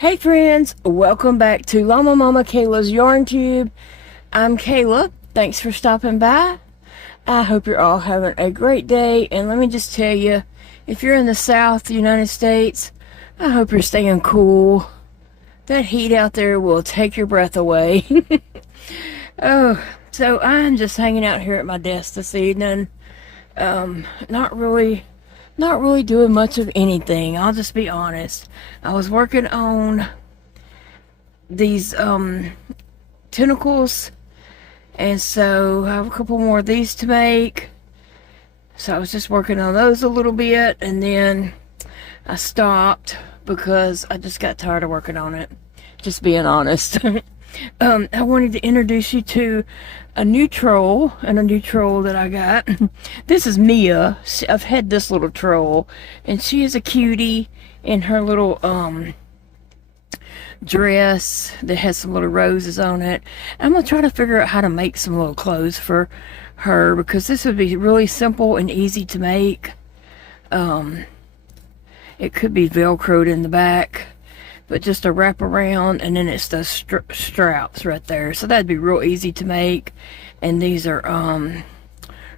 Hey friends, welcome back to Llama Mama Kayla's Yarn Tube. I'm Kayla. Thanks for stopping by. I hope you're all having a great day, and let me just tell you, if you're in the South United States, I hope you're staying cool. That heat out there will take your breath away. Oh, so I'm just hanging out here at my desk this evening. Not really doing much of anything. I'll just be honest. I was working on these tentacles, and so I have a couple more of these to make. So I was just working on those a little bit, and then I stopped because I just got tired of working on it. Just being honest. I wanted to introduce you to a new troll, that I got. This is Mia. I've had this little troll, and she is a cutie in her little dress that has some little roses on it. I'm gonna try to figure out how to make some little clothes for her, because this would be really simple and easy to make. It could be velcroed in the back, but just a wrap around, and then it's the straps right there. So that'd be real easy to make. And these are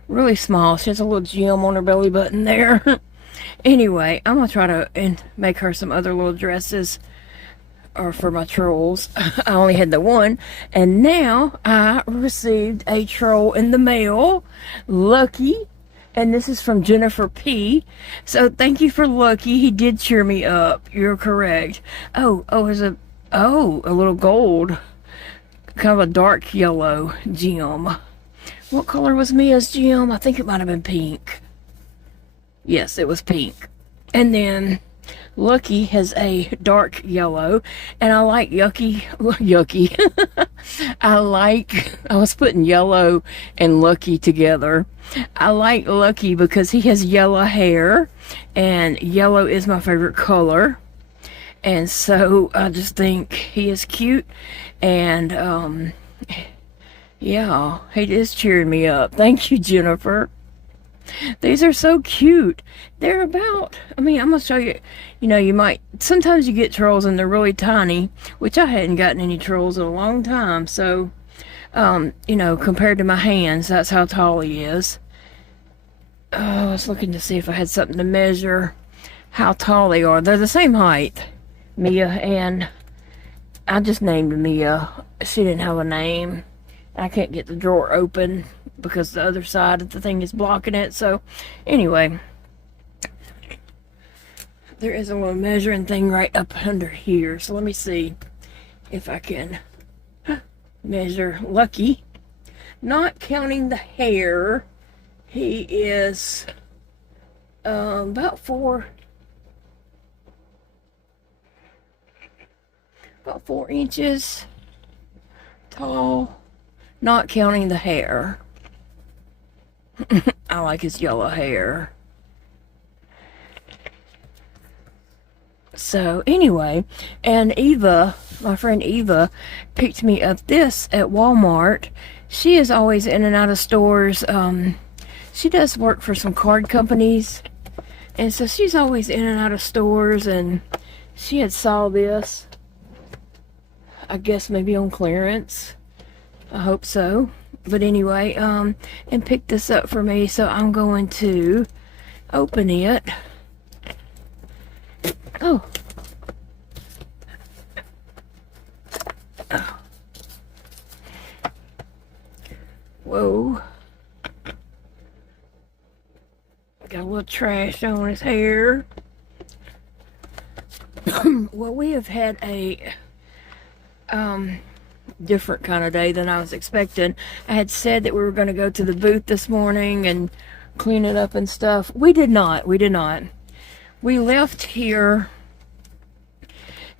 really small. She has a little gem on her belly button there. Anyway, I'm gonna try to make her some other little dresses or for my trolls. I only had the one, and now I received a troll in the mail. Lucky. And this is from Jennifer P. So thank you for Lucky. He did cheer me up. You're correct. There's a little gold, kind of a dark yellow gem. What color was Mia's gem? I think it might have been pink. Yes, it was pink. And then Lucky has a dark yellow, and I like yucky. I was putting yellow and Lucky together. I like Lucky because he has yellow hair, and yellow is my favorite color. And so I just think he is cute, and yeah, he is cheering me up. Thank you, Jennifer. These are so cute. They're about, I'm gonna show you, sometimes you get trolls and they're really tiny, which I hadn't gotten any trolls in a long time. So, compared to my hands, that's how tall he is. I was looking to see if I had something to measure how tall they are. They're the same height, Mia, and I just named Mia. She didn't have a name. I can't get the drawer open because the other side of the thing is blocking it. So anyway, there is a little measuring thing right up under here. So let me see if I can measure Lucky, not counting the hair. He is about 4 inches tall, not counting the hair. I like his yellow hair. So anyway, and Eva, my friend Eva, picked me up this at Walmart. She is always in and out of stores. She does work for some card companies, and so she's always in and out of stores, and she had saw this, I guess maybe on clearance. I hope so. But anyway, and picked this up for me, so I'm going to open it. Oh. Whoa. Got a little trash on his hair. Well, we have had a different kind of day than I was expecting. I had said that we were going to go to the booth this morning and clean it up and stuff. We did not. We left here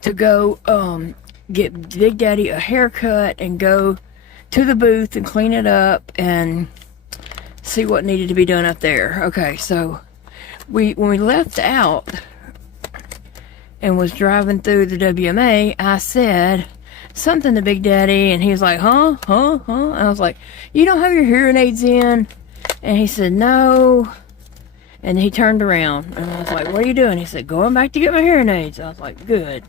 to go get Big Daddy a haircut and go to the booth and clean it up and see what needed to be done up there. Okay, so when we left out and was driving through the WMA, I said something to Big Daddy, and he was like, huh? I was like, you don't have your hearing aids in? And he said, no. And he turned around, and I was like, what are you doing? He said, going back to get my hearing aids. I was like, good.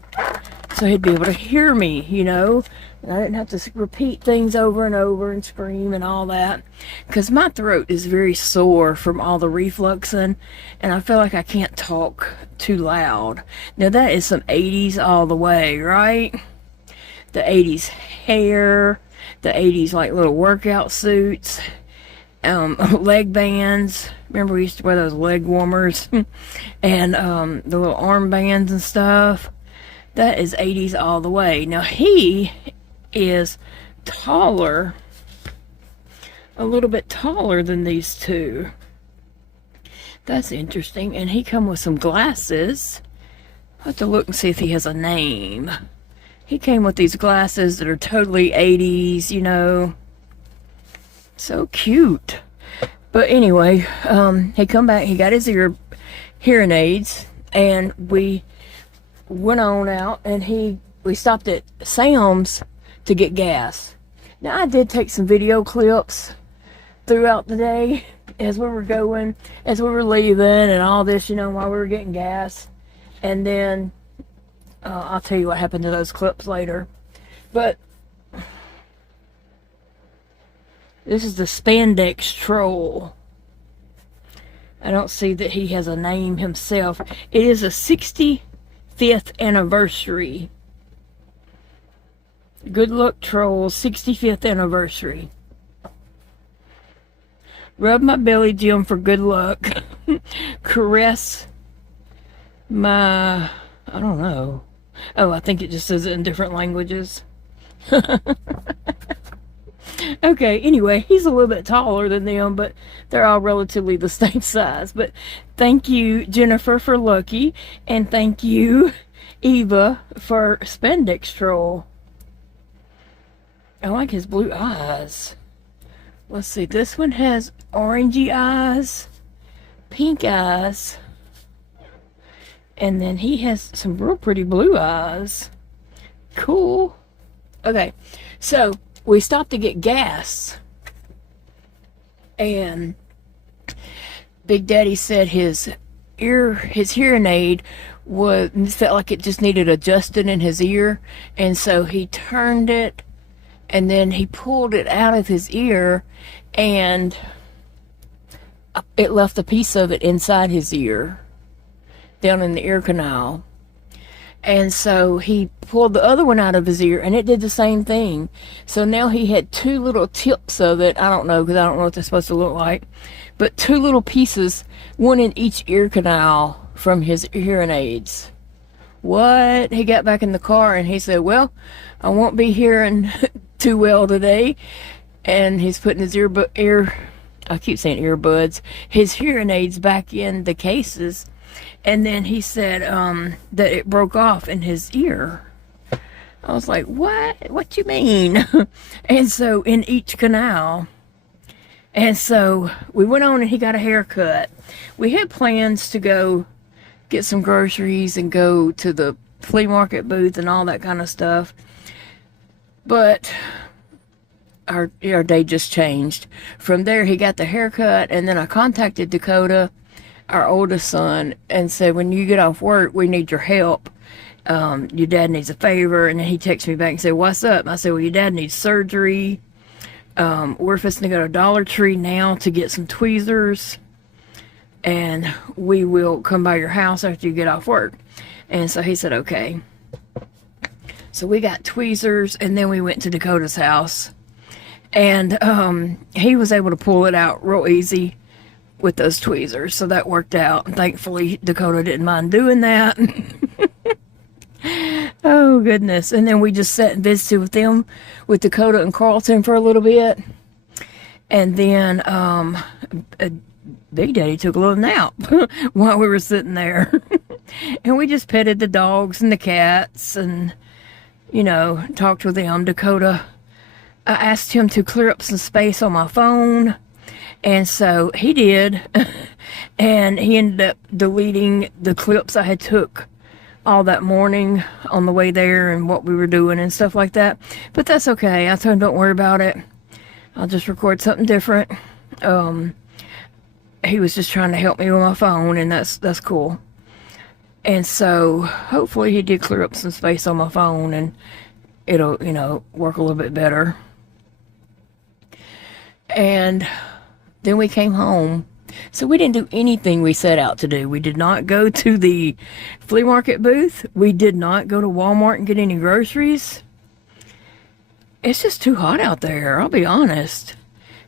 So so he'd be able to hear me, you know, and I didn't have to repeat things over and over and scream and all that, because my throat is very sore from all the refluxing, and I feel like I can't talk too loud. Now that is some 80s all the way, right? The 80s hair, the 80s like little workout suits, leg bands. Remember we used to wear those leg warmers and the little arm bands and stuff. That is 80s all the way. Now he is taller, a little bit taller than these two. That's interesting. And he come with some glasses. I'll have to look and see if he has a name. He came with these glasses that are totally 80s, you know. So cute. But anyway, he come back, he got his hearing aids, and we went on out, and we stopped at Sam's to get gas. Now I did take some video clips throughout the day as we were going, as we were leaving and all this, you know, while we were getting gas. And then I'll tell you what happened to those clips later. But this is the spandex troll. I don't see that he has a name himself. It is a 65th anniversary. Good Luck Troll 65th anniversary. Rub my belly, Jim, for good luck. Caress my... I don't know. Oh, I think it just says it in different languages. Okay, anyway, he's a little bit taller than them, but they're all relatively the same size. But thank you, Jennifer, for Lucky, and thank you, Eva, for Spandex Troll. I like his blue eyes. Let's see, this one has orangey eyes, pink eyes, and then he has some real pretty blue eyes. Cool. Okay, so we stopped to get gas, and Big Daddy said his hearing aid felt like it just needed adjusting in his ear, and so he turned it, and then he pulled it out of his ear, and it left a piece of it inside his ear, down in the ear canal. And so he pulled the other one out of his ear, and it did the same thing. So now he had two little tips of it. I don't know, because I don't know what they're supposed to look like. But two little pieces, one in each ear canal from his hearing aids. What? He got back in the car, and he said, well, I won't be hearing too well today. And he's putting his I keep saying earbuds, his hearing aids back in the cases. And then he said that it broke off in his ear. I was like, what? What you mean? And so in each canal. And so we went on, and he got a haircut. We had plans to go get some groceries and go to the flea market booth and all that kind of stuff. But our day just changed. From there, he got the haircut, and then I contacted Dakota, our oldest son, and said, when you get off work, we need your help. Your dad needs a favor. And then he texted me back and said, what's up? I said, well, your dad needs surgery. We're fixing to go to Dollar Tree now to get some tweezers, and we will come by your house after you get off work. And so he said, okay. So we got tweezers, and then we went to Dakota's house, and he was able to pull it out real easy with those tweezers, so that worked out. And thankfully, Dakota didn't mind doing that. Oh, goodness. And then we just sat and visited with them, with Dakota and Carlton, for a little bit. And then Big Daddy took a little nap while we were sitting there. And we just petted the dogs and the cats and, you know, talked with them. Dakota, I asked him to clear up some space on my phone, and so he did. And he ended up deleting the clips I had took all that morning on the way there and what we were doing and stuff like that. But that's okay. I told him, don't worry about it. I'll just record something different. He was just trying to help me with my phone, and that's cool. And so hopefully he did clear up some space on my phone and it'll, work a little bit better. And then we came home. So we didn't do anything we set out to do. We did not go to the flea market booth. We did not go to Walmart and get any groceries. It's just too hot out there, I'll be honest.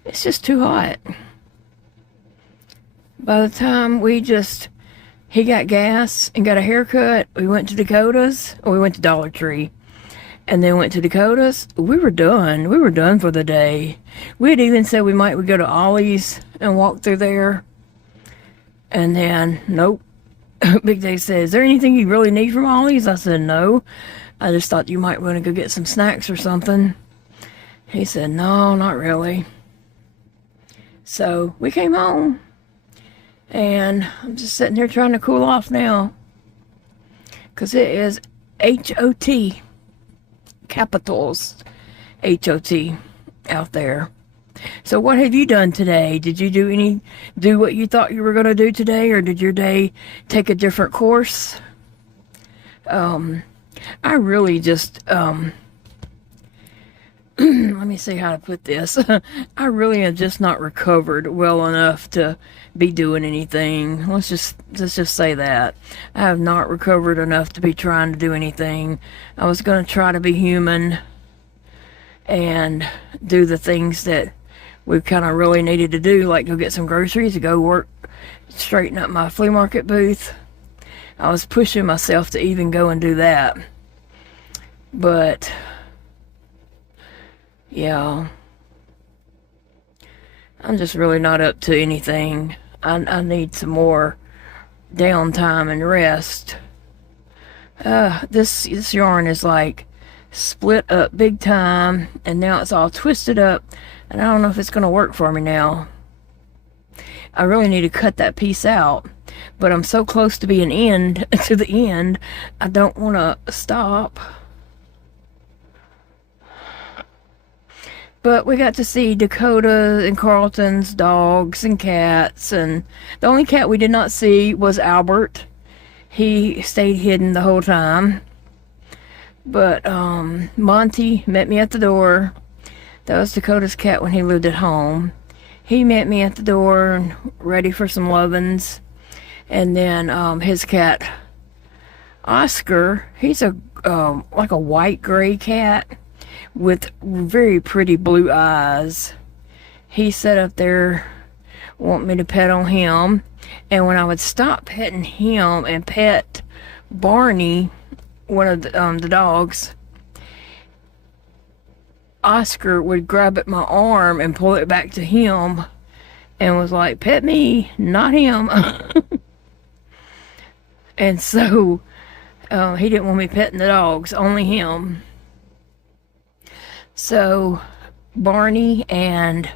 It's just too hot. By the time he got gas and got a haircut, we went to Dakota's, or we went to Dollar Tree, and then went to Dakota's. We were done. We were done for the day. We had even said we would go to Ollie's and walk through there. And then, nope. Big Day said, is there anything you really need from Ollie's? I said, no. I just thought you might want to go get some snacks or something. He said, no, not really. So we came home. And I'm just sitting here trying to cool off now. Because it is H-O-T. Capitals. H-O-T out there. So what have you done today? Did you do what you thought you were going to do today? Or did your day take a different course? I really just, let me see how to put this. I really have just not recovered well enough to be doing anything. Let's just say that. I have not recovered enough to be trying to do anything. I was going to try to be human and do the things that we kind of really needed to do, like go get some groceries, go work, straighten up my flea market booth. I was pushing myself to even go and do that. But yeah, I'm just really not up to anything. I need some more downtime and rest. This yarn is like split up big time, and now it's all twisted up, and I don't know if it's going to work for me now. I really need to cut that piece out, but I'm so close to being to the end, I don't want to stop. But we got to see Dakota and Carlton's dogs and cats, and the only cat we did not see was Albert. He stayed hidden the whole time. But Monty met me at the door. That was Dakota's cat when he lived at home. He met me at the door, ready for some lovin's. And then his cat, Oscar, he's like a white gray cat with very pretty blue eyes. He sat up there wanting me to pet on him, and when I would stop petting him and pet Barney, one of the dogs, Oscar would grab at my arm and pull it back to him and was like, pet me, not him. And so he didn't want me petting the dogs, only him. So Barney and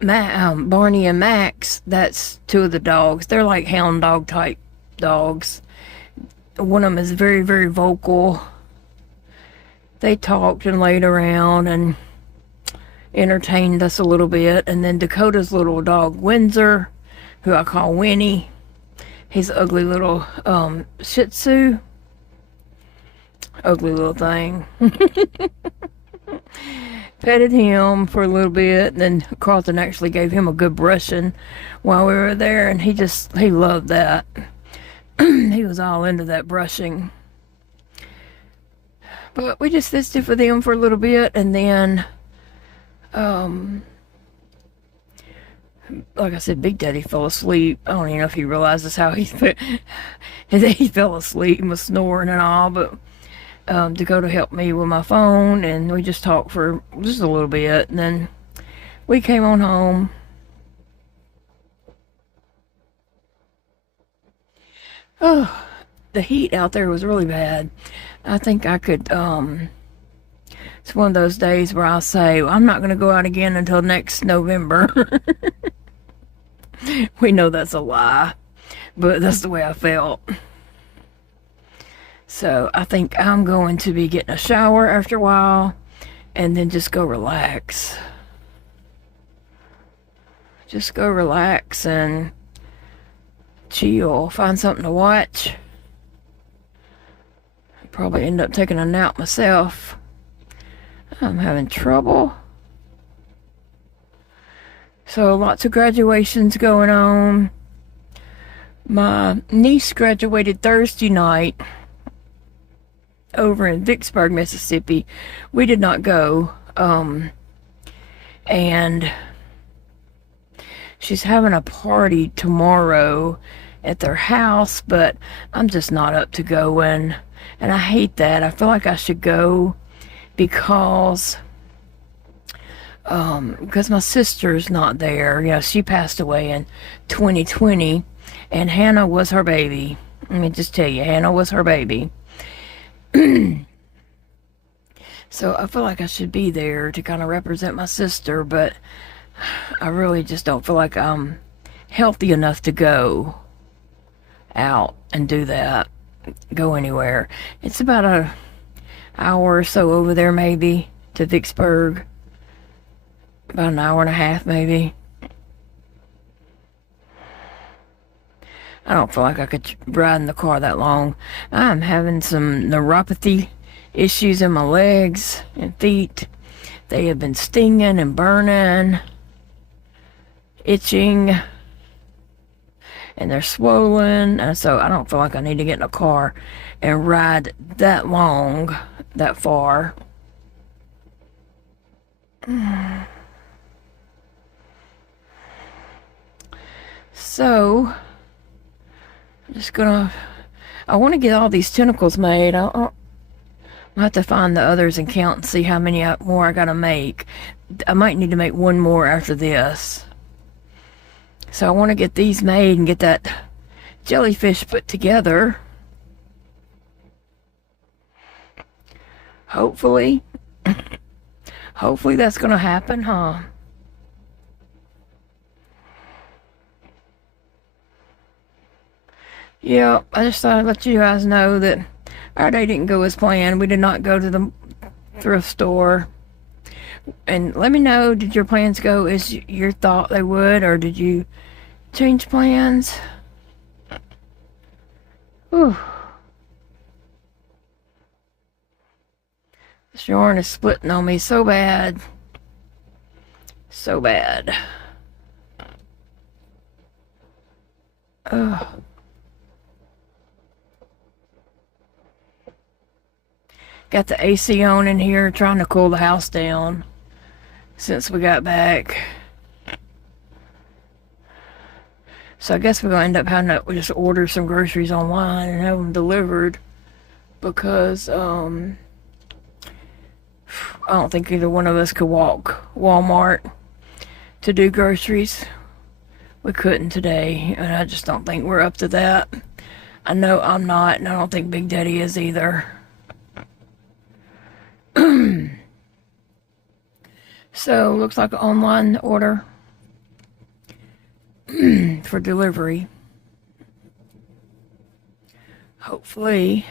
Max, that's two of the dogs. They're like hound dog type dogs. One of them is very, very vocal. They talked and laid around and entertained us a little bit. And then Dakota's little dog, Windsor, who I call Winnie. He's an ugly little Shih Tzu. Ugly little thing. Petted him for a little bit, and then Carlton actually gave him a good brushing while we were there, and he loved that. He was all into that brushing. But we just visited with him for a little bit, and then like I said, Big Daddy fell asleep. I don't even know if he realizes how he fell asleep and was snoring and all, but Dakota helped me with my phone, and we just talked for just a little bit, and then we came on home. Oh, the heat out there was really bad. I think I could, it's one of those days where I'll say, well, I'm not going to go out again until next November. We know that's a lie, but that's the way I felt. So I think I'm going to be getting a shower after a while and then just go relax. Just go relax and chill, find something to watch. Probably end up taking a nap myself. I'm having trouble. So lots of graduations going on. My niece graduated Thursday night over in Vicksburg, Mississippi. We did not go. And she's having a party tomorrow at their house, but I'm just not up to going. And I hate that. I feel like I should go because my sister's not there. You know, she passed away in 2020, and Hannah was her baby. Let me just tell you, Hannah was her baby. So I feel like I should be there to kind of represent my sister, but I really just don't feel like I'm healthy enough to go out and do that, go anywhere. It's about an hour or so over there, maybe, to Vicksburg. About an hour and a half, maybe. I don't feel like I could ride in the car that long. I'm having some neuropathy issues in my legs and feet. They have been stinging and burning, itching, and they're swollen. And so I don't feel like I need to get in a car and ride that long, that far. So I'm just gonna, I want to get all these tentacles made. I'll have to find the others and count and see how many more I gotta make. I might need to make one more after this. So I want to get these made and get that jellyfish put together. Hopefully. Hopefully that's gonna happen, huh? Yeah, I just thought I'd let you guys know that our day didn't go as planned. We did not go to the thrift store. And let me know, did your plans go as you thought they would, or did you change plans? Whew. This yarn is splitting on me so bad. So bad. Ugh. Got the AC on in here, trying to cool the house down since we got back. So I guess we're gonna end up having to just order some groceries online and have them delivered, because I don't think either one of us could walk Walmart to do groceries. We couldn't today, and I just don't think we're up to that. I know I'm not, and I don't think Big Daddy is either. So looks like an online order for delivery. Hopefully.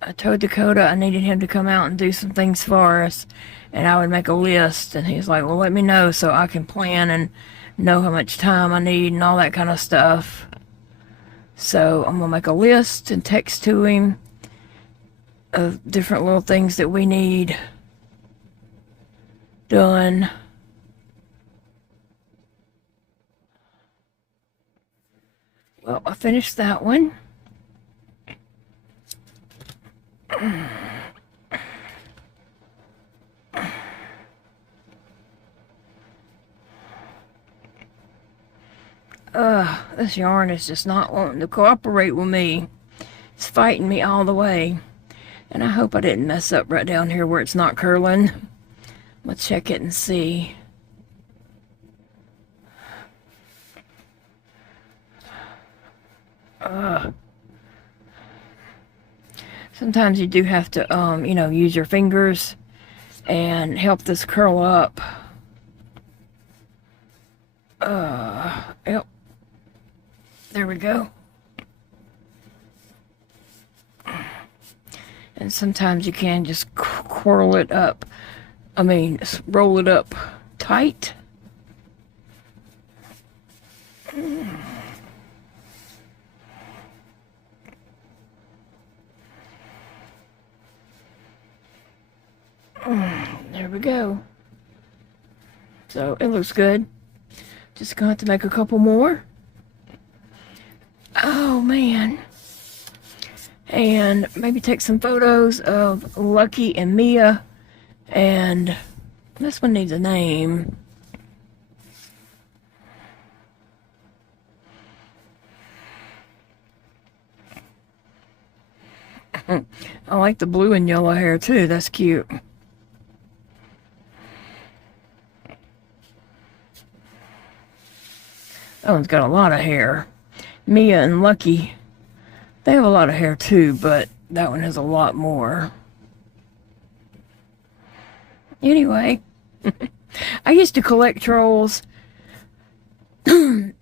I told Dakota I needed him to come out and do some things for us, and I would make a list, and he's like, well, let me know so I can plan and know how much time I need and all that kind of stuff. So I'm gonna make a list and text to him of different little things that we need done. Well, I finished that one. This yarn is just not wanting to cooperate with me. It's fighting me all the way. And I hope I didn't mess up right down here where it's not curling. I'm gonna check it and see. Sometimes you do have to, you know, use your fingers and help this curl up. Yep. There we go. And sometimes you can just curl it up. I mean, roll it up tight. There we go. So it looks good. Just gonna have to make a couple more. Oh man. And maybe take some photos of Lucky and Mia. And this one needs a name. I like the blue and yellow hair too. That's cute. That one's got a lot of hair. Mia and Lucky, they have a lot of hair too, but that one has a lot more. Anyway, I used to collect trolls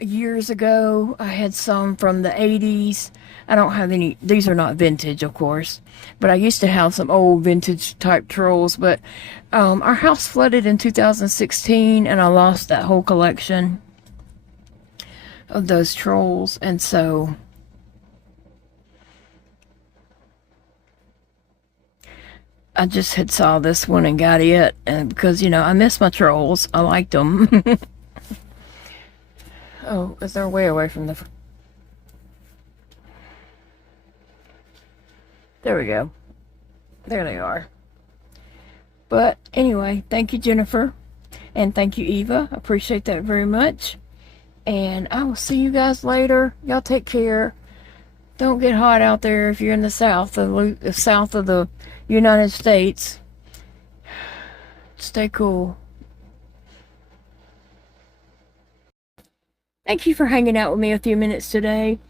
years ago. I had some from the 80s. I don't have any, these are not vintage, of course, but I used to have some old vintage type trolls, but our house flooded in 2016 and I lost that whole collection of those trolls. And so I just had saw this one and got it, and because, you know, I miss my trolls. I liked them. Oh, is there way away from the... There we go. There they are. But anyway, thank you, Jennifer. And thank you, Eva. I appreciate that very much. And I will see you guys later. Y'all take care. Don't get hot out there if you're in the south of the United States. Stay cool. Thank you for hanging out with me a few minutes today.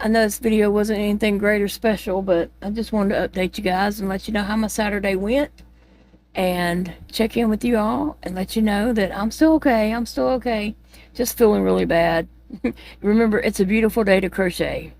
I know this video wasn't anything great or special, but I just wanted to update you guys and let you know how my Saturday went. And check in with you all and let you know that I'm still okay. I'm still okay. Just feeling really bad. Remember, it's a beautiful day to crochet.